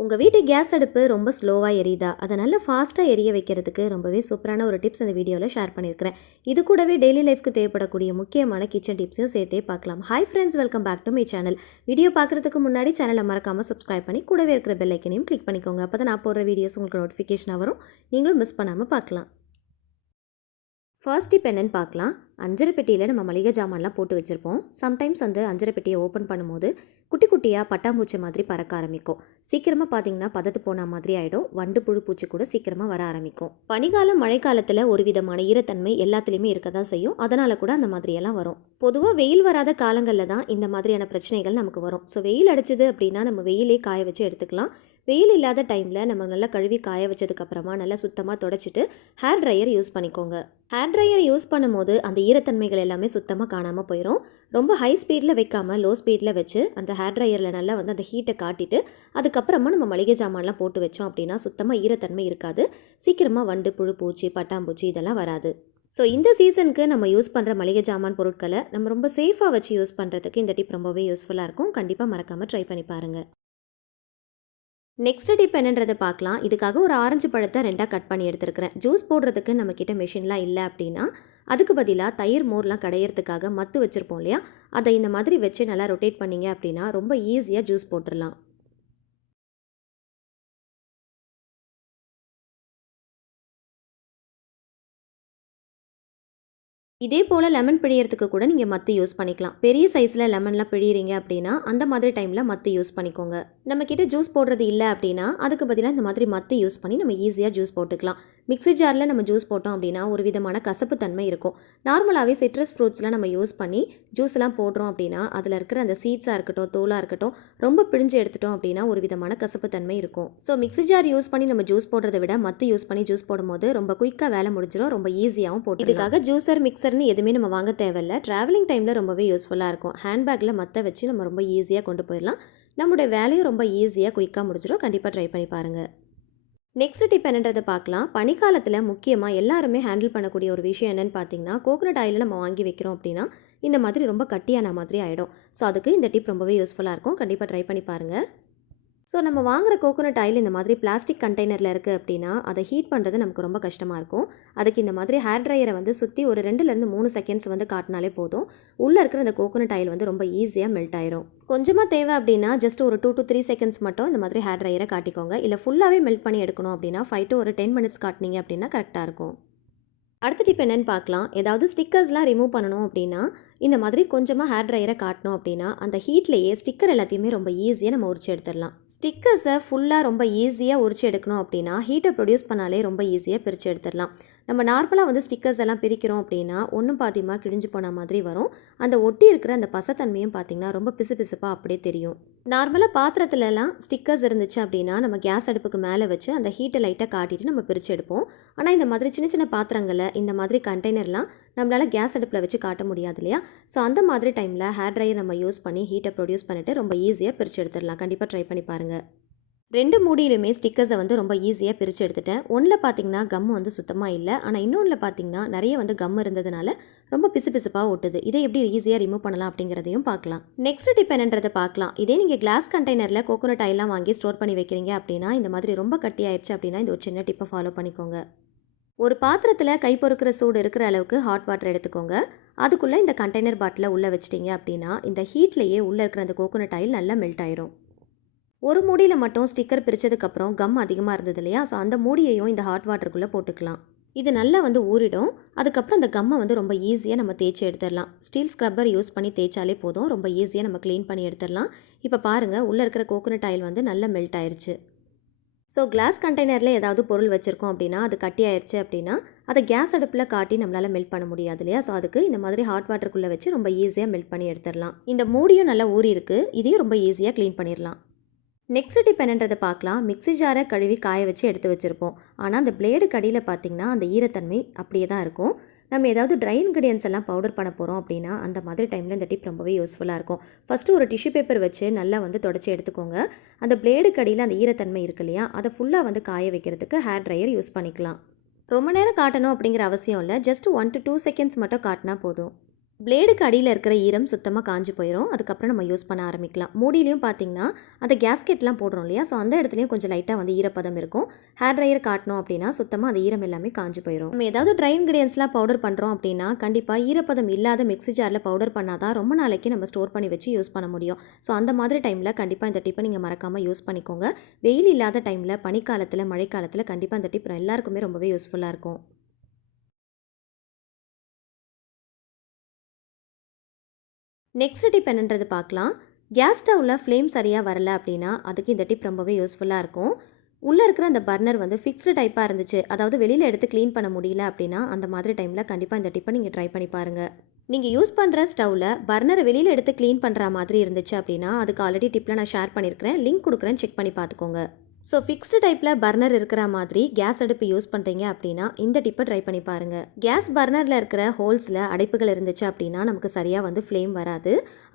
உங்கள் வீட்டு கேஸ் அடுப்பு ரொம்ப ஸ்லோவாக எரியுதா? அதை நல்லா ஃபாஸ்ட்டாக எரிய வைக்கிறதுக்கு ரொம்பவே சூப்பரான ஒரு டிப்ஸ் இந்த வீடியோவில் ஷேர் பண்ணியிருக்கிறேன். இது கூடவே டெய்லி லைஃப்க்கு தேவைப்படக்கூடிய முக்கியமான கிச்சன் டிப்ஸையும் சேர்த்தே பார்க்கலாம். Hi friends, welcome back to my channel. Video பார்க்குறதுக்கு முன்னாடி சேனலை மறக்காமல் சப்ஸ்கிரைப் பண்ணி கூடவே இருக்கிற பெல் ஐக்கனையும் கிளிக் பண்ணிக்கோங்க. அப்போ தான் நான் போடுற வீடியோஸ் உங்களுக்கு நோட்டிஃபிகேஷனாக வரும். நீங்களும் மிஸ் பண்ணாமல் பார்க்கலாம். ஃபர்ஸ்ட் டிப் என்னென்னு பார்க்கலாம். அஞ்சரை பெட்டியில் நம்ம மளிகை ஜாமான்லாம் போட்டு வச்சுருப்போம். சம்டைம்ஸ் அஞ்சரை பெட்டியை ஓப்பன் பண்ணும்போது குட்டி குட்டியாக பட்டாம்பூச்சி மாதிரி பறக்க ஆரம்பிக்கும். சீக்கிரமாக பார்த்தீங்கன்னா பதத்து போன மாதிரி ஆகிடும். வண்டு புழு பூச்சி கூட சீக்கிரமாக வர ஆரம்பிக்கும். பனிக்காலம் மழைக்காலத்தில் ஒரு விதமான ஈரத்தன்மை எல்லாத்துலேயுமே இருக்க தான் செய்யும். அதனால் கூட அந்த மாதிரியெல்லாம் வரும். பொதுவாக வெயில் வராத காலங்களில் தான் இந்த மாதிரியான பிரச்சனைகள் நமக்கு வரும். ஸோ வெயில் அடிச்சது அப்படின்னா நம்ம வெயிலே காய வச்சு எடுத்துக்கலாம். வெயில் இல்லாத டைமில் நம்ம நல்லா கழுவி காய வச்சதுக்கப்புறமா நல்லா சுத்தமாக தொடச்சிட்டு ஹேர் ட்ரையர் யூஸ் பண்ணிக்கோங்க. ஹேர் ட்ரையர் யூஸ் பண்ணும்போது அந்த ஈரத்தன்மைகள் எல்லாமே சுத்தமாக காணாமல் போயிடும். ரொம்ப ஹை ஸ்பீடில் வைக்காமல் லோ ஸ்பீடில் வச்சு அந்த ஹேர் ட்ரையரில் நல்லா அந்த ஹீட்டை காட்டிட்டு அதுக்கப்புறமா நம்ம மளிகை ஜாமான்லாம் போட்டு வச்சோம் அப்படின்னா சுத்தமாக ஈரத்தன்மை இருக்காது. சீக்கிரமாக வண்டு புழு பூச்சி பட்டாம்பூச்சி இதெல்லாம் வராது. ஸோ இந்த சீசனுக்கு நம்ம யூஸ் பண்ணுற மளிகை ஜாமான் பொருட்களை நம்ம ரொம்ப சேஃபாக வச்சு யூஸ் பண்ணுறதுக்கு இந்த டிப் ரொம்பவே யூஸ்ஃபுல்லாக இருக்கும். கண்டிப்பாக மறக்காமல் ட்ரை பண்ணி பாருங்கள். நெக்ஸ்ட் டிப் என்னன்றதை பார்க்கலாம். இதுக்காக ஒரு ஆரஞ்சு பழத்தை 2ஆக கட் பண்ணி எடுத்துருக்கிறேன். ஜூஸ் போடுறதுக்கு நம்மக்கிட்ட மெஷின்லாம் இல்லை அப்படின்னா அதுக்கு பதிலாக தயிர் மோர்லாம் கடையிறதுக்காக மத்து வச்சுருப்போம் இல்லையா, அதை இந்த மாதிரி வச்சு நல்லா ரொட்டேட் பண்ணிங்க அப்படின்னா ரொம்ப ஈஸியாக ஜூஸ் போட்டுடலாம். இதே போல் லெமன் பிழியறதுக்கு கூட நீங்கள் மத்து யூஸ் பண்ணிக்கலாம். பெரிய சைஸில் லெமன்லாம் பிழியிறீங்க அப்படின்னா அந்த மாதிரி டைமில் மத்து யூஸ் பண்ணிக்கோங்க. நம்மக்கிட்ட ஜூஸ் போடுறது இல்லை அப்படின்னா அதுக்கு பதிலாக இந்த மாதிரி மத்து யூஸ் பண்ணி நம்ம ஈஸியாக ஜூஸ் போட்டுக்கலாம். மிக்ஸி ஜாரில் நம்ம ஜூஸ் போட்டோம் அப்படின்னா ஒரு விதமான கசப்பு தன்மை இருக்கும். நார்மலாகவே சிட்ரஸ் ஃப்ரூட்ஸ்லாம் நம்ம யூஸ் பண்ணி ஜூஸ்லாம் போடுறோம் அப்படின்னா அதில் இருக்கிற அந்த சீட்ஸாக இருக்கட்டும் தோலாக இருக்கட்டும் ரொம்ப பிழிஞ்சு எடுத்துட்டோம் அப்படின்னா ஒரு விதமான கசப்பு தன்மை இருக்கும். ஸோ மிக்ஸி ஜார் யூஸ் பண்ணி நம்ம ஜூஸ் போடுறதை விட மத்து யூஸ் பண்ணி ஜூஸ் போடும்போது ரொம்ப குயிக்காக வேலை முடிஞ்சிடும். ரொம்ப ஈஸியாகவும் போட்டு இதுக்காக ஜூஸர் மிக்சர் எதுவுமே நம்ம வாங்க தேவையில்லை. ட்ராவலிங் டைமில் ரொம்பவே யூஸ்ஃபுல்லாக இருக்கும். ஹேண்ட்பேக்கில் மற்ற வச்சு நம்ம ரொம்ப ஈஸியாக கொண்டு போயிடலாம். நம்மளுடைய வேலையும் ரொம்ப ஈஸியாக குயிக்காக முடிஞ்சிடும். கண்டிப்பாக ட்ரை பண்ணி பாருங்கள். நெக்ஸ்ட் டிப் என்னன்றதை பார்க்கலாம். பனிக்காலத்தில் முக்கியமாக எல்லாருமே ஹேண்டில் பண்ணக்கூடிய ஒரு விஷயம் என்னென்னு பார்த்தீங்கன்னா, கோகனட் ஆயில் நம்ம வாங்கி வைக்கிறோம் அப்படின்னா இந்த மாதிரி ரொம்ப கட்டியான மாதிரி ஆகிடும். ஸோ அதுக்கு இந்த டிப் ரொம்பவே யூஸ்ஃபுல்லாக இருக்கும். கண்டிப்பாக ட்ரை பண்ணி பாருங்கள். ஸோ நம்ம வாங்குகிற கோகோனட் ஆயில் இந்த மாதிரி பிளாஸ்டிக் கண்டெய்னரில் இருக்குது அப்படின்னா அதை ஹீட் பண்ணுறது நமக்கு ரொம்ப கஷ்டமாக இருக்கும். அதுக்கு இந்த மாதிரி ஹேர் ட்ரையரை சுற்றி ஒரு 2லேருந்து 3 செகண்ட்ஸ் காட்டினாலே போதும். உள்ளே இருக்கிற அந்த கோகோனட் ஆயில் ரொம்ப ஈஸியாக மெல்ட் ஆயிரும். கொஞ்சமாக தேவை அப்படின்னா ஜஸ்ட் ஒரு 2 to 3 செகண்ட்ஸ் மட்டும் இந்த மாதிரி ஹேர் ட்ரையரை காட்டிக்கோங்க. இல்லை ஃபுல்லாகவே மெல்ட் பண்ணி எடுக்கணும் அப்படின்னா 5 to 10 minutes காட்டினீங்க அப்படின்னா கரெக்டாக இருக்கும். அடுத்த டிப் என்னென்னு பார்க்கலாம். ஏதாவது ஸ்டிக்கர்ஸ்லாம் ரிமூவ் பண்ணணும் அப்படின்னா இந்த மாதிரி கொஞ்சமாக ஹேர் ட்ரையரை காட்டணும் அப்படின்னா அந்த ஹீட்லேயே ஸ்டிக்கர் எல்லாத்தையுமே ரொம்ப ஈஸியாக நம்ம உரிச்சு எடுத்துடலாம். ஸ்டிக்கர்ஸை ஃபுல்லாக ரொம்ப ஈஸியாக உரிச்சு எடுக்கணும் அப்படின்னா ஹீட்டை ப்ரொடியூஸ் பண்ணாலே ரொம்ப ஈஸியாக பிரித்து எடுத்துடலாம். நம்ம நார்மலாக ஸ்டிக்கர்ஸ் எல்லாம் பிரிக்கிறோம் அப்படின்னா ஒன்றும் பாதியமாக கிழிஞ்சு போன மாதிரி வரும். அந்த ஒட்டி இருக்கிற அந்த பசத்தன்மையும் பார்த்திங்கன்னா ரொம்ப பிசு பிசுப்பாக அப்படியே தெரியும். நார்மலாக பாத்திரத்துலலாம் ஸ்டிக்கர்ஸ் இருந்துச்சு அப்படின்னா நம்ம கேஸ் அடுப்புக்கு மேலே வச்சு அந்த ஹீட்டை லைட்டாக காட்டிட்டு நம்ம பிரித்து எடுப்போம். ஆனால் இந்த மாதிரி சின்ன சின்ன பாத்திரங்களை இந்த மாதிரி கண்டெய்னர்லாம் நம்மளால் கேஸ் அடுப்பில் வச்சு காட்ட முடியாது இல்லையா. ஸோ அந்த மாதிரி டைமில் ஹேர் ட்ரையர் நம்ம யூஸ் பண்ணி ஹீட்டை ப்ரொடியூஸ் பண்ணிவிட்டு ரொம்ப ஈஸியாக பிரித்து எடுத்துடலாம். கண்டிப்பாக ட்ரை பண்ணி பாருங்கள். 2 மூடியிலுமே ஸ்டிக்கர்ஸை ரொம்ப ஈஸியாக பிரித்து எடுத்துட்டேன். ஒன்றில் பார்த்தீங்கன்னா கம் சுத்தமாக இல்லை. ஆனால் இன்னொன்றில் பார்த்தீங்கன்னா நிறைய கம் இருந்ததுனால ரொம்ப பிசு பிசுப்பாக ஒட்டுது. இதை எப்படி ஈஸியாக ரிமூவ் பண்ணலாம் அப்படிங்கிறதையும் பார்க்கலாம். நெக்ஸ்ட் டிப் என்னன்றதை பார்க்கலாம். இதே நீங்கள் கிளாஸ் கண்டெய்னரில் கோகோனட் ஆயிலாம் வாங்கி ஸ்டோர் பண்ணி வைக்கிறீங்க அப்படின்னா இந்த மாதிரி ரொம்ப கட்டி ஆயிடுச்சு அப்படின்னா இந்த ஒரு சின்ன டிப்பை ஃபாலோ பண்ணிக்கோங்க. ஒரு பாத்திரத்தில் கை பொறுக்கிற சூடு இருக்கிற அளவுக்கு ஹாட் வாட்டர் எடுத்துக்கோங்க. அதுக்குள்ளே இந்த கண்டெய்னர் பாட்டிலை உள்ளே வச்சிட்டிங்க அப்படின்னா இந்த ஹீட்லேயே உள்ளே இருக்கிற அந்த கோகோனட் ஆயில் நல்லா மெல்ட் ஆயிரும். ஒரு மூடியில் மட்டும் ஸ்டிக்கர் பிரித்ததுக்கப்புறம் கம் அதிகமாக இருந்தது இல்லையா, ஸோ அந்த மூடியையும் இந்த ஹாட் வாட்டருக்குள்ளே போட்டுக்கலாம். இது நல்லா ஊறிடும். அதுக்கப்புறம் அந்த கம்மை ரொம்ப ஈஸியாக நம்ம தேய்ச்சி எடுத்துடலாம். ஸ்டீல் ஸ்க்ரப்பர் யூஸ் பண்ணி தேய்ச்சாலே போதும். ரொம்ப ஈஸியாக நம்ம க்ளீன் பண்ணி எடுத்துடலாம். இப்போ பாருங்கள், உள்ளே இருக்கிற கோகோனட் ஆயில் நல்லா மெல்ட் ஆயிடுச்சு. ஸோ கிளாஸ் கண்டெய்னரில் ஏதாவது பொருள் வச்சுருக்கோம் அப்படின்னா அது கட்டி ஆயிடுச்சு அப்படின்னா அதை கேஸ் அடுப்பில் காட்டி நம்மளால் மெல்ட் பண்ண முடியாது இல்லையா. ஸோ அதுக்கு இந்த மாதிரி ஹாட் வாட்டருக்குள்ளே வச்சு ரொம்ப ஈஸியாக மெல்ட் பண்ணி எடுத்துடலாம். இந்த மூடியும் நல்லா ஊறி இருக்குது. இதையும் ரொம்ப ஈஸியாக க்ளீன் பண்ணிடலாம். நெக்ஸ்ட் டிப் என்னன்றதை பார்க்கலாம். மிக்ஸி ஜாரை கழுவி காய வச்சு எடுத்து வச்சுருப்போம். ஆனால் அந்த பிளேடு கடியில் பார்த்திங்கன்னா அந்த ஈரத்தன்மை அப்படியே தான் இருக்கும். நம்ம ஏதாவது ட்ரை இன்க்ரீடியன்ஸ் எல்லாம் பவுடர் பண்ண போகிறோம் அப்படின்னா அந்த மாதிரி டைமில் இந்த டிப் ரொம்பவே யூஸ்ஃபுல்லாக இருக்கும். ஃபஸ்ட்டு ஒரு டிஷ்யூ பேப்பர் வச்சு நல்லா தொடச்சி எடுத்துக்கோங்க. அந்த பிளேடு கடியில் அந்த ஈரத்தன்மை இருக்கு இல்லையா, அதை ஃபுல்லாக காய வைக்கிறதுக்கு ஹேர் ட்ரையர் யூஸ் பண்ணிக்கலாம். ரொம்ப நேரம் காட்டணும் அப்படிங்கிற அவசியம் இல்லை. ஜஸ்ட் 1 to 2 செகண்ட்ஸ் மட்டும் காட்டினா போதும். பிளேடுக்கு அடியில் இருக்கிற ஈரம் சுத்தமாக காஞ்சு போயிடும். அதுக்கப்புறம் நம்ம யூஸ் பண்ண ஆரம்பிக்கலாம். மூடியிலையும் பார்த்தீங்கன்னா அந்த கேஸ்கெட்லாம் போடுறோம் இல்லையா, ஸோ அந்த இடத்துலையும் கொஞ்சம் லைட்டாக வந்து ஈரப்பதம் இருக்கும். ஹேர் ட்ரையர் காட்டணும் அப்படின்னா சுத்தமாக அந்த ஈரம் எல்லாமே காஞ்சு போயிடும். நம்ம ஏதாவது ட்ரை இன்கிரியன்ஸ்லாம் பவுடர் பண்ணுறோம் அப்படின்னா கண்டிப்பாக ஈரப்பதம் இல்லாத மிக்ஸி ஜாரில் பவுடர் பண்ணாதான் ரொம்ப நாளைக்கு நம்ம ஸ்டோர் பண்ணி வச்சு யூஸ் பண்ண முடியும். ஸோ அந்த மாதிரி டைமில் கண்டிப்பாக இந்த டிப்பை நீங்கள் மறக்காமல் யூஸ் பண்ணிக்கோங்க. வெயில் இல்லாத டைமில், பனிக்காலத்தில், மழைக்காலத்தில் கண்டிப்பாக இந்த டிப் எல்லாருக்குமே ரொம்பவே யூஸ்ஃபுல்லாக இருக்கும். நெக்ஸ்ட் டிப் என்னன்றது பார்க்கலாம். கேஸ் ஸ்டவ்வில் ஃப்ளேம் சரியாக வரல அப்படின்னா அதுக்கு இந்த டிப் ரொம்பவே யூஸ்ஃபுல்லாக இருக்கும். உள்ளே இருக்கிற அந்த பர்னர் வந்து ஃபிக்ஸ்டு டைப்பாக இருந்துச்சு, அதாவது வெளியில் எடுத்து க்ளீன் பண்ண முடியல அப்படின்னா அந்த மாதிரி டைமில் கண்டிப்பாக இந்த டிப்பை நீங்கள் ட்ரை பண்ணி பாருங்கள். நீங்கள் யூஸ் பண்ணுற ஸ்டவ்வில் பர்னரை வெளியில் எடுத்து க்ளீன் பண்ணுற மாதிரி இருந்துச்சு அப்படின்னா அதுக்கு ஆல்ரெடி டிப்பில் நான் ஷேர் பண்ணியிருக்கிறேன், லிங்க் கொடுக்குறேன், செக் பண்ணி பார்த்துக்கோங்க. ஸோ ஃபிக்ஸ்டு டைப்பில் பர்னர் இருக்கிற மாதிரி கேஸ் அடுப்பு யூஸ் பண்ணுறீங்க அப்படின்னா இந்த டிப்பை ட்ரை பண்ணி பாருங்கள். கேஸ் பர்னரில் இருக்கிற ஹோல்ஸில் அடைப்புகள் இருந்துச்சு அப்படின்னா நமக்கு சரியாக வந்து ஃப்ளேம் வராது.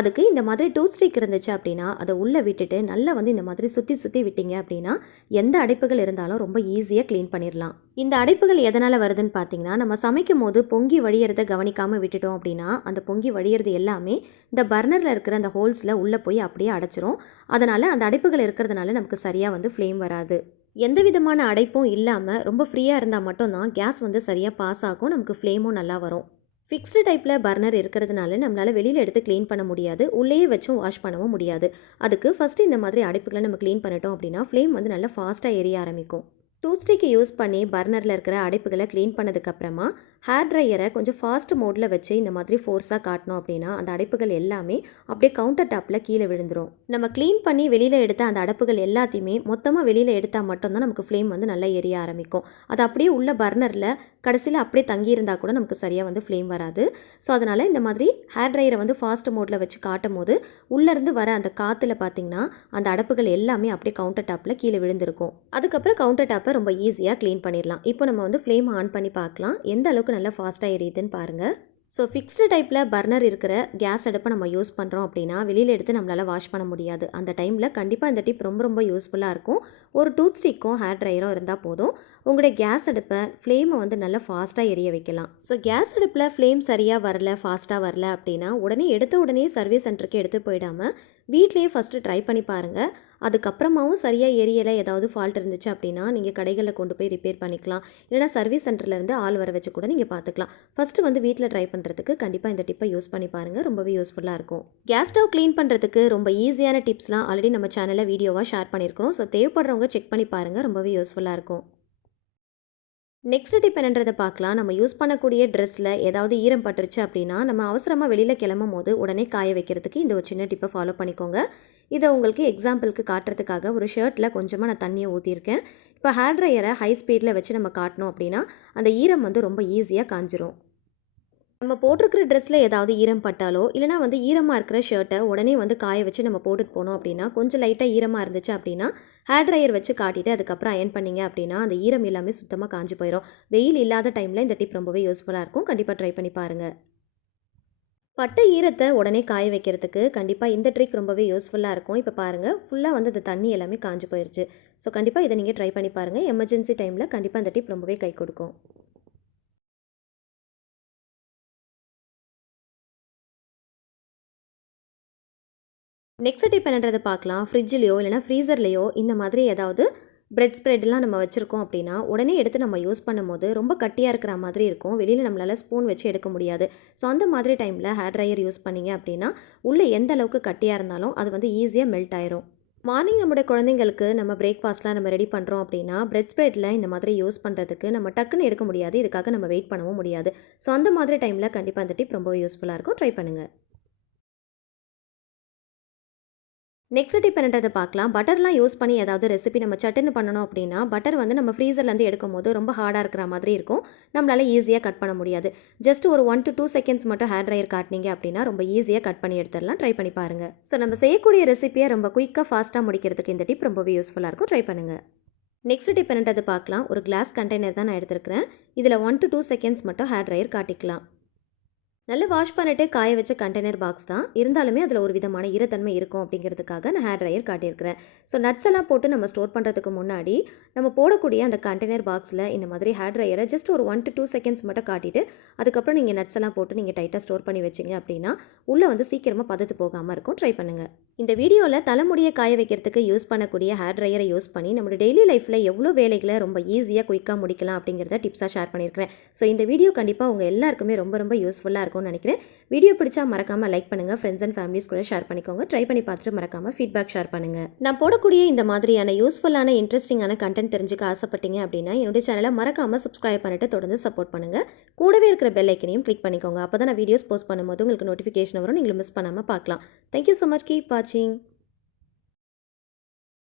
அதுக்கு இந்த மாதிரி டூத் ஸ்டிக் இருந்துச்சு அப்படின்னா அதை உள்ளே விட்டுட்டு நல்லா வந்து இந்த மாதிரி சுற்றி சுற்றி விட்டீங்க அப்படின்னா எந்த அடைப்புகள் இருந்தாலும் ரொம்ப ஈஸியாக க்ளீன் பண்ணிடலாம். இந்த அடைப்புகள் எதனால் வருதுன்னு பார்த்தீங்கன்னா, நம்ம சமைக்கும் போது பொங்கி வழியறதை கவனிக்காமல் விட்டுட்டோம் அப்படின்னா அந்த பொங்கி வழியறது எல்லாமே இந்த பர்னரில் இருக்கிற அந்த ஹோல்ஸில் உள்ளே போய் அப்படியே அடைச்சிரும். அதனால் அந்த அடைப்புகள் இருக்கிறதுனால நமக்கு சரியாக வந்து ஃப்ளேம் வராது. எந்த விதமான அடைப்பும் இல்லாமல் ரொம்ப ஃப்ரீயாக இருந்தால் மட்டும்தான் கேஸ் வந்து சரியாக பாஸ் ஆகும், நமக்கு ஃப்ளேமும் நல்லா வரும். ஃபிக்ஸ்டு டைப்பில் பர்னர் இருக்கிறதுனால நம்மளால் வெளியில் எடுத்து க்ளீன் பண்ண முடியாது, உள்ளேயே வச்சும் வாஷ் பண்ணவும் முடியாது. அதுக்கு ஃபஸ்ட்டு இந்த மாதிரி அடைப்புகளை நம்ம க்ளீன் பண்ணிட்டோம் அப்படின்னா ஃப்ளேம் வந்து நல்லா ஃபாஸ்ட்டாக எரிய ஆரம்பிக்கும். டூத் ஸ்டிக்கை யூஸ் பண்ணி பர்னரில் இருக்கிற அடைப்புகளை க்ளீன் பண்ணதுக்கப்புறமா ஹேர் ட்ரையரை கொஞ்சம் ஃபாஸ்ட் மோடில் வச்சு இந்த மாதிரி ஃபோர்ஸாக காட்டினோம் அப்படின்னா அந்த அடைப்புகள் எல்லாமே அப்படியே கவுண்டர் டாப்பில் கீழே விழுந்துடும். நம்ம க்ளீன் பண்ணி வெளியில் எடுத்த அந்த அடைப்புகள் எல்லாத்தையுமே மொத்தமாக வெளியில் எடுத்தால் மட்டும்தான் நமக்கு ஃப்ளேம் வந்து நல்லா எரிய ஆரம்பிக்கும். அது அப்படியே உள்ள பர்னரில் கடைசியில் அப்படியே தங்கியிருந்தால் கூட நமக்கு சரியாக வந்து ஃப்ளேம் வராது. ஸோ அதனால் இந்த மாதிரி ஹேர் ட்ரையரை வந்து ஃபாஸ்ட் மோடில் வச்சு காட்டும் போது உள்ளேருந்து வர அந்த காற்றுல பார்த்திங்கன்னா அந்த அடைப்புகள் எல்லாமே அப்படியே கவுண்டர் டாப்பில் கீழே விழுந்திருக்கும். அதுக்கப்புறம் கவுண்டர் டாப்பை ரொம்ப ஈஸியாக க்ளீன் பண்ணிடலாம். இப்போ நம்ம வந்து ஃப்ளேம் ஆன் பண்ணி பார்க்கலாம் எந்த அளவுக்கு நல்லா ஃபாஸ்ட்டாக எரியுதுன்னு பாருங்கள். ஸோ ஃபிக்ஸ்டு டைப்பில் பர்னர் இருக்கிற கேஸ் அடுப்பை நம்ம யூஸ் பண்ணுறோம் அப்படின்னா வெளியில் எடுத்து நம்மளால் வாஷ் பண்ண முடியாது. அந்த டைமில் கண்டிப்பாக இந்த டிப் ரொம்ப ரொம்ப யூஸ்ஃபுல்லாக இருக்கும். ஒரு டூத் ஸ்டிக்கும் ஹேர் ட்ரையரும் இருந்தால் போதும், உங்களுடைய கேஸ் அடுப்பை ஃப்ளேமை வந்து நல்லா ஃபாஸ்ட்டாக எரிய வைக்கலாம். ஸோ கேஸ் அடுப்பில் ஃப்ளேம் சரியாக வரல, ஃபாஸ்ட்டாக வரல அப்படின்னா எடுத்த உடனே சர்வீஸ் சென்டருக்கு எடுத்து போயிடாமல் வீட்லேயே ஃபஸ்ட்டு ட்ரை பண்ணி பாருங்கள். அதுக்கப்புறமாவும் சரியாக எரியலை, ஏதாவது ஃபால்ட் இருந்துச்சு அப்படின்னா நீங்கள் கடைகளில் கொண்டு போய் ரிப்பேர் பண்ணிக்கலாம், இல்லைனா சர்வீஸ் சென்டர்லேருந்து ஆள் வர வச்சு கூட நீங்கள் பார்த்துக்கலாம். ஃபஸ்ட்டு வந்து வீட்டில் ட்ரை பண்ணுறதுக்கு கண்டிப்பாக இந்த டிப்பை யூஸ் பண்ணி பாருங்கள், ரொம்பவே யூஸ்ஃபுல்லாக இருக்கும். கேஸ் ஸ்டவ் க்ளீன் பண்ணுறதுக்கு ரொம்ப ஈஸியான டிப்ஸ்லாம் ஆல்ரெடி நம்ம சேனலில் வீடியோவாக ஷேர் பண்ணியிருக்கிறோம். ஸோ தேவைப்படுறவங்க செக் பண்ணி பாருங்கள், ரொம்பவே யூஸ்ஃபுல்லாக இருக்கும். நெக்ஸ்ட் டிப் என்னன்றதை பார்க்கலாம். நம்ம யூஸ் பண்ணக்கூடிய ட்ரெஸ்ஸில் ஏதாவது ஈரம் பட்டுருச்சு அப்படின்னா நம்ம அவசரமாக வெளியில் கிளம்பும் போது உடனே காய வைக்கிறதுக்கு இந்த ஒரு சின்ன டிப்பை ஃபாலோ பண்ணிக்கோங்க. இதை உங்களுக்கு எக்ஸாம்பிளுக்கு காட்டுறதுக்காக ஒரு ஷர்ட்டில் கொஞ்சமாக நான் தண்ணியை ஊற்றிருக்கேன். இப்போ ஹேர் ட்ரையரை ஹை ஸ்பீடில் வச்சு நம்ம காட்டினோம் அப்படின்னா அந்த ஈரம் வந்து ரொம்ப ஈஸியாக காஞ்சிரும். நம்ம போட்டிருக்கிற ட்ரெஸ்ஸில் ஏதாவது ஈரம் பட்டாலோ இல்லைனா வந்து ஈரமாக இருக்கிற ஷர்ட்டை உடனே வந்து காய வச்சு நம்ம போட்டுட்டு போனோம் அப்படின்னா கொஞ்சம் லைட்டாக ஈரமாக இருந்துச்சு அப்படின்னா ஹேர் ட்ரையர் வச்சு காட்டிட்டு அதுக்கப்புறம் அயன் பண்ணிங்க அப்படின்னா அந்த ஈரம் எல்லாமே சுத்தமாக காஞ்சி போயிடும். வெயில் இல்லாத டைமில் இந்த டிப் ரொம்பவே யூஸ்ஃபுல்லாக இருக்கும், கண்டிப்பாக ட்ரை பண்ணி பாருங்கள். பட்டை ஈரத்தை உடனே காய வைக்கிறதுக்கு கண்டிப்பாக இந்த ட்ரிக் ரொம்பவே யூஸ்ஃபுல்லாக இருக்கும். இப்போ பாருங்கள் ஃபுல்லாக வந்து அந்த தண்ணி எல்லாமே காஞ்சி போயிடுச்சு. ஸோ கண்டிப்பாக இதை நீங்கள் ட்ரை பண்ணி பாருங்கள். எமர்ஜென்சி டைமில் கண்டிப்பாக இந்த டிப் ரொம்பவே கை கொடுக்கும். நெக்ஸ்ட் டிப் என்னன்றதை பார்க்கலாம். ஃப்ரிட்ஜ்லேயோ இல்லைனா ஃப்ரீசர்லேயோ இந்த மாதிரி ஏதாவது பிரெட் ஸ்ப்ரெட்லாம் நம்ம வச்சுருக்கோம் அப்படின்னா உடனே எடுத்து நம்ம யூஸ் பண்ணும்போது ரொம்ப கட்டியாக இருக்கிற மாதிரி இருக்கும், வெளியில் நம்மளால் ஸ்பூன் வச்சு எடுக்க முடியாது. ஸோ அந்த மாதிரி டைமில் ஹேர் ட்ரையர் யூஸ் பண்ணிங்க அப்படின்னா உள்ளே எந்த அளவுக்கு கட்டியாக இருந்தாலும் அது வந்து ஈஸியாக மெல்ட் ஆயிரும். மார்னிங் நம்மளுடைய குழந்தைங்களுக்கு நம்ம பிரேக்ஃபாஸ்ட்லாம் நம்ம ரெடி பண்ணுறோம் அப்படின்னா பிரெட் ஸ்ப்ரெட்டில் இந்த மாதிரி யூஸ் பண்ணுறதுக்கு நம்ம டக்குன்னு எடுக்க முடியாது, இதுக்காக நம்ம வெயிட் பண்ணவும் முடியாது. ஸோ அந்த மாதிரி டைமில் கண்டிப்பாக அந்த டிப் ரொம்ப யூஸ்ஃபுல்லாக இருக்கும், ட்ரை பண்ணுங்கள். நெக்ஸ்ட் டிப் என்னன்றதை பார்க்கலாம். பட்டர்லாம் யூஸ் பண்ணி ஏதாவது ரெசிபி நம்ம சட்டுன்னு பண்ணணும் அப்படின்னா பட்டர் வந்து நம்ம ஃப்ரீசர்லேருந்து எடுக்கும் போது ரொம்ப ஹார்டாக இருக்கிற மாதிரி இருக்கும், நம்மளால் ஈஸியாக கட் பண்ண முடியாது. ஜஸ்ட் ஒரு 1 to 2 செகண்ட்ஸ் மட்டும் ஹேர் ட்ரையர் காட்டினீங்க அப்படின்னா ரொம்ப ஈஸியாக கட் பண்ணி எடுத்துடலாம், ட்ரை பண்ணி பாருங்கள். ஸோ நம்ம செய்யக்கூடிய ரெசிபியை ரொம்ப குயிக்காக ஃபாஸ்ட்டாக முடிக்கிறதுக்கு இந்த டிப் ரொம்பவே யூஸ்ஃபுல்லாக இருக்கும், ட்ரை பண்ணுங்கள். நெக்ஸ்ட் டிப் என்னன்றது பார்க்கலாம். ஒரு கிளாஸ் கண்டெய்னர் தான் நான் எடுத்துருக்கிறேன். இதில் 1 to 2 செகண்ட்ஸ் மட்டும் ஹேர் ட்ரையர் காட்டிக்கலாம். நல்லா வாஷ் பண்ணிட்டு காய வச்ச கண்டெய்னர் பாக்ஸ் தான். இருந்தாலுமே அதில் ஒரு விதமான ஈரத்தன்மை இருக்கும் அப்படிங்கிறதுக்காக நான் ஹேர் ட்ரையர் காட்டியிருக்கிறேன். ஸோ நட்ஸ் எல்லாம் போட்டு நம்ம ஸ்டோர் பண்ணுறதுக்கு முன்னாடி நம்ம போடக்கூடிய அந்த கண்டெய்னர் பாக்ஸில் இந்த மாதிரி ஹேர் ட்ரையரை ஜஸ்ட் ஒரு 1 to 2 செகண்ட்ஸ் மட்டும் காட்டிட்டு அதுக்கப்புறம் நீங்கள் நட்ஸ் எல்லாம் போட்டு நீங்கள் டைட்டாக ஸ்டோர் பண்ணி வச்சிங்க அப்படின்னா உள்ளே வந்து சீக்கிரமாக பதத்து போகாமல் இருக்கும். ட்ரை பண்ணுங்கள். இந்த வீடியோவில் தலைமுடியை காய வைக்கிறதுக்கு யூஸ் பண்ணக்கூடிய ஹேர் ட்ரையரை யூஸ் பண்ணி நம்மளோட டெய்லி லைஃப்பில் எவ்வளோ வேலைகளை ரொம்ப ஈஸியாக குயிக்காக முடிக்கலாம் அப்படிங்கிறத டிப்ஸாக ஷேர் பண்ணியிருக்கிறேன். ஸோ இந்த வீடியோ கண்டிப்பாக உங்கள் எல்லாருக்குமே ரொம்ப யூஸ்ஃபுல்லாக இருக்கும்னு நினைக்கிறேன். வீடியோ பிடிச்சா மறக்காமல் லைக் பண்ணுங்கள், ஃப்ரெண்ட்ஸ் அண்ட் ஃபேமிலிஸ் கூட ஷேர் பண்ணிக்கோங்க. ட்ரை பண்ணி பார்த்துட்டு மறக்காமல் ஃபீட்பேக் ஷேர் பண்ணுங்கள். நான் போடக்கூடிய இந்த மாதிரியான யூஸ்ஃபுல்லான இன்ட்ரெஸ்டிங்கான கண்டென்ட் தெரிஞ்சுக்க ஆசைப்பட்டீங்க அப்படின்னா என்னுடைய சேனலை மறக்காமல் சப்ஸ்கிரைப் பண்ணிட்டு தொடர்ந்து சப்போர்ட் பண்ணுங்கள். கூடவே இருக்கிற பெல் ஐக்கனையும் கிளிக் பண்ணிக்கோங்க. அப்போ தான் நான் வீடியோஸ் போஸ்ட் பண்ணும்போது உங்களுக்கு நோட்டிஃபிகேஷன் வரும், நீங்களும் மிஸ் பண்ணாமல் பார்க்கலாம். Thank you so much. கீப் வாட்சிங்.